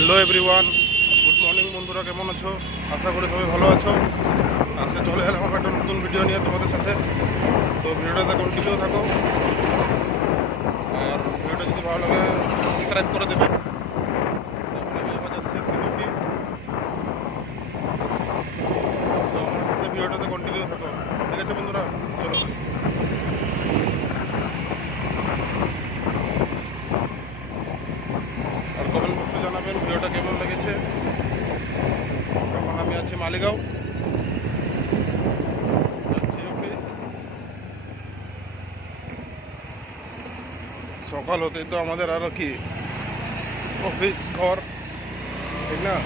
Hello everyone, good morning বন্ধুরা, কেমন আছো? আশা করি সবাই ভালো আছো। আজকে চলে এলাম আমার একটা নতুন ভিডিও নিয়ে তোমাদের সাথে। তো ভিডিওটাতে কন্টিনিউ থাকো, আর ভিডিওটা যদি ভালো লাগে সাবস্ক্রাইব করে দেবে। তো আমার সাথে ভিডিওটাতে কন্টিনিউ থাকো, ঠিক আছে বন্ধুরা? চলো। আর কমেন্ট বক্সে জানাবেন ভিডিওটা কেমন লেগেছে। এখন আমি আছি মালিগাঁও, যাচ্ছি অফিস। সকাল হতেই তো আমাদের আরো কি অফিস ঘর, ঠিক না?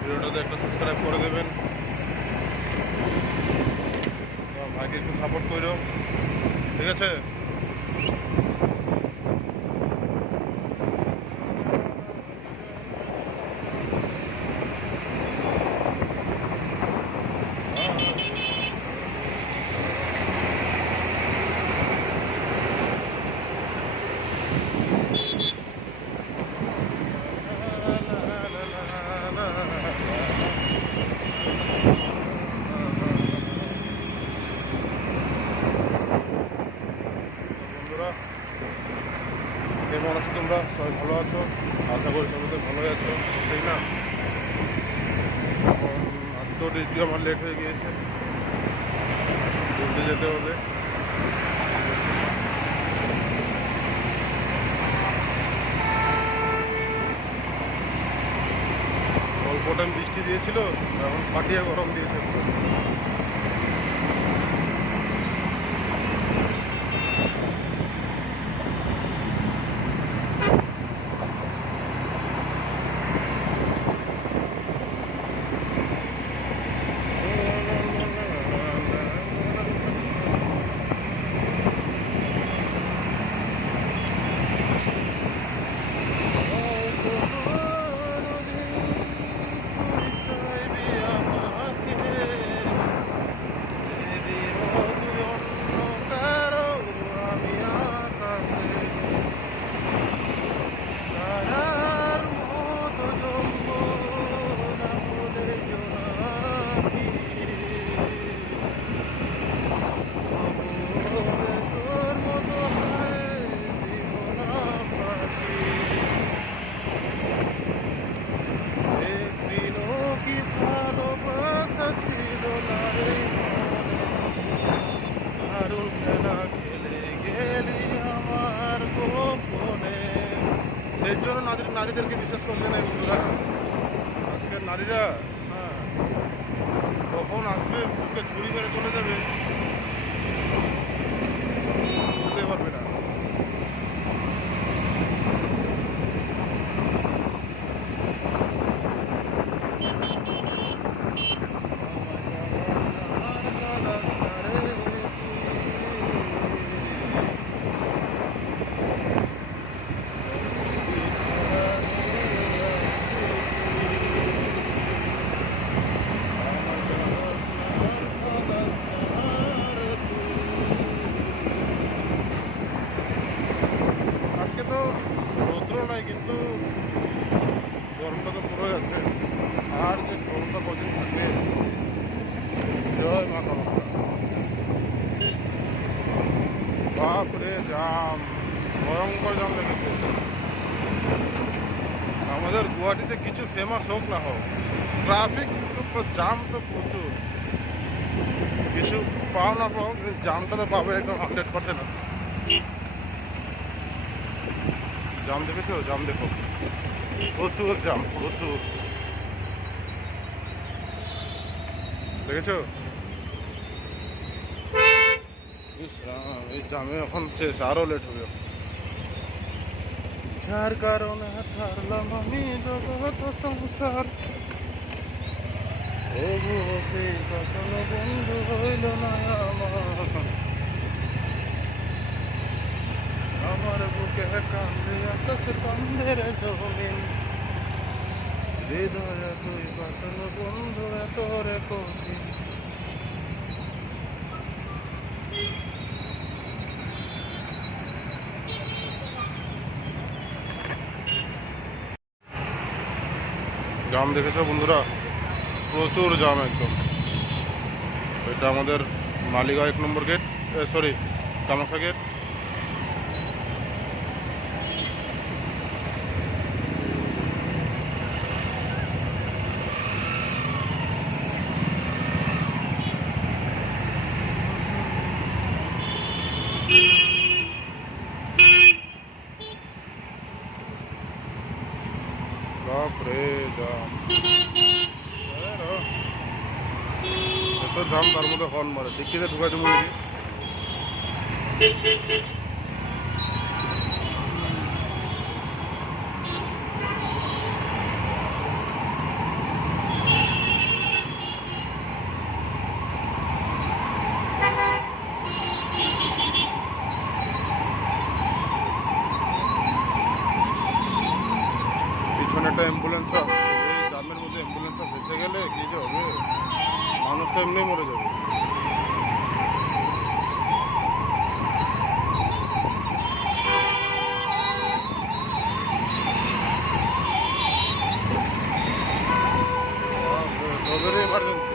ভিডিওটাতে একটা সাবস্ক্রাইব করে দেবেন, ভাইকে একটু সাপোর্ট করো, ঠিক আছে? বন্ধুরা, কেমন আছো তোমরা? সবাই ভালো আছো? আশা করি সবাই তো ভালোই আছো, ঠিক না? এখন আজকেও ডিউটি আমার লেট হয়ে গিয়েছে, ডিউটি যেতে হবে। অল্প টাইম বৃষ্টি দিয়েছিল, এখন পাটিয়া গরম দিয়েছে। সেই জন্য নারীদেরকে বিশ্বাস করতে নাই বন্ধুরা। আজকের নারীরা, হ্যাঁ, কখন আসবে বুকে ছুরি মেরে চলে যাবে বুঝতে পারবে না। আজকে তো রৌদ্র নাই, কিন্তু গরমটা তো পুরোই আছে। আর যে গরমটা কদিন থাকবে, জয় মা কামাখ্যা। বাপরে জাম, ভয়ঙ্কর জাম লেগেছে। আমাদের গুয়াহাটিতে কিছু ফেমাস হোক না হোক, ট্রাফিক তো জাম তো প্রচুর। কিছু পাও না পাও, জামটা তো পাবে একদম 100% আছে। জাম দেখেছো? জাম দেখো, প্রচুর জাম, প্রচুর। দেখেছো? এই জামে এখন শেষ, আরো লেট হবে। যার কারণে ছাড়লাম আমি জগৎ সংসার, তবুও সেই কখনো বন্ধু হইল না আমার। স্কন্ধের জমিন হৃদয় তুই বাসন বন্ধু তোরে কঠিন। জাম দেখেছো বন্ধুরা, প্রচুর জাম একদম। এটা আমাদের মালিগাঁও 1 নম্বর গেট, সরি কামাখ্যা গেট। বাপরে জাম, এত জাম, তার মধ্যে হর্ন মারে। ডিক্কিতে ঢুকাই দেবো নাকি? পিছনে একটা অ্যাম্বুলেন্স আসছে, এই জামের মধ্যে অ্যাম্বুলেন্সটা ভেসে গেলে কি যে হবে, মানুষ তো এমনি মরে যাবে। এমার্জেন্সি।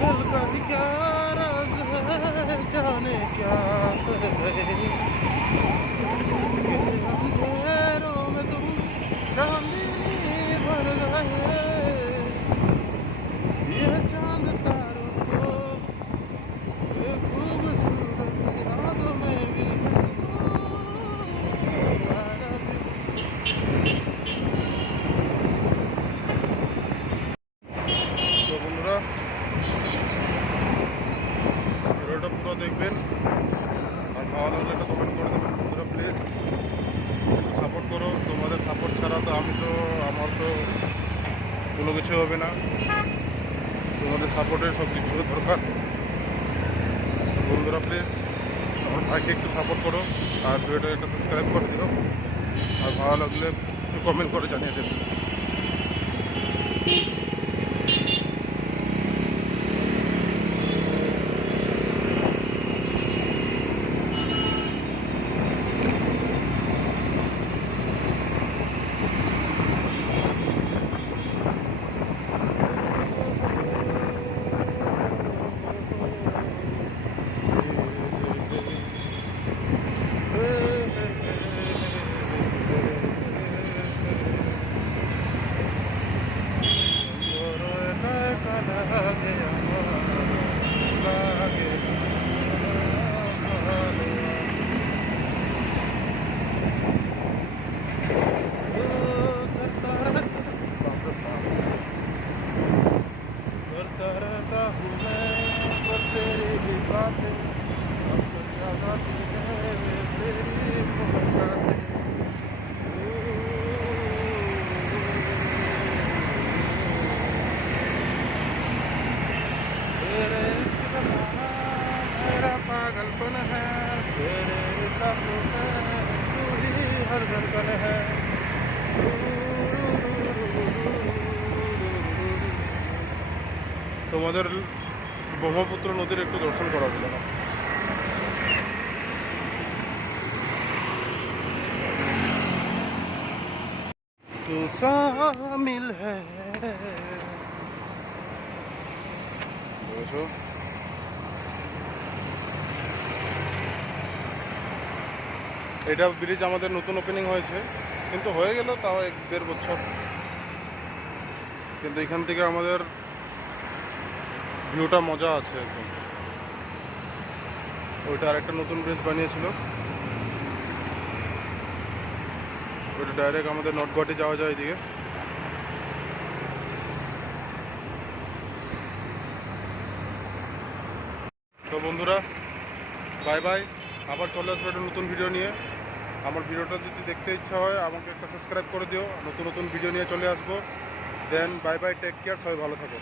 दिल का भी क्या राज है, जाने क्या कर गए, कैसे अंधेरों में तुम चांदनी भर गए, ये चांद तारों को ये खूबसूरत यादों में भी है तुम्हारा दिल। তো বন্ধুরা, ভিডিওটা পুরো দেখবেন, আর ভালো লাগলে একটা কমেন্ট করে দেবেন বন্ধুরা। প্লিজ সাপোর্ট করো, তোমাদের সাপোর্ট ছাড়া তো আমার তো কোনো কিছু হবে না। তোমাদের সাপোর্টের সব কিছু দরকার। বন্ধুরা প্লিজ আমার ভাইকে একটু সাপোর্ট করো, আর ভিডিওটা একটা সাবস্ক্রাইব করে দিও, আর ভালো লাগলে একটু কমেন্ট করে জানিয়ে দেবে। पागलपन है तेरे सांसों में, तू ही हर धड़कन है। তোমাদের ব্রহ্মপুত্র নদীর একটু দর্শন করাবো না। तू शामिल है বুঝছো? এটা ব্রিজ আমাদের নতুন ওপেনিং হয়েছে, কিন্তু হয়ে গেল তাও 1-1.5 বছর। কিন্তু এখান থেকে আমাদের ভিউটা মজা আছে একদম। ওইটা আরেকটা নতুন ব্রিজ বানিয়েছিল, ওইটা ডাইরেক্ট আমাদের নর্থ গুয়াহাটি যাওয়া যায় এদিকে। তো বন্ধুরা বাই বাই, আবার চলে আসবো একটা নতুন ভিডিও নিয়ে। আমার ভিডিওটা যদি দেখতে ইচ্ছা হয় আমাকে একটা সাবস্ক্রাইব করে দিও, নতুন নতুন ভিডিও নিয়ে চলে আসবো। দেন বাই বাই, টেক কেয়ার, সবাই ভালো থাকো।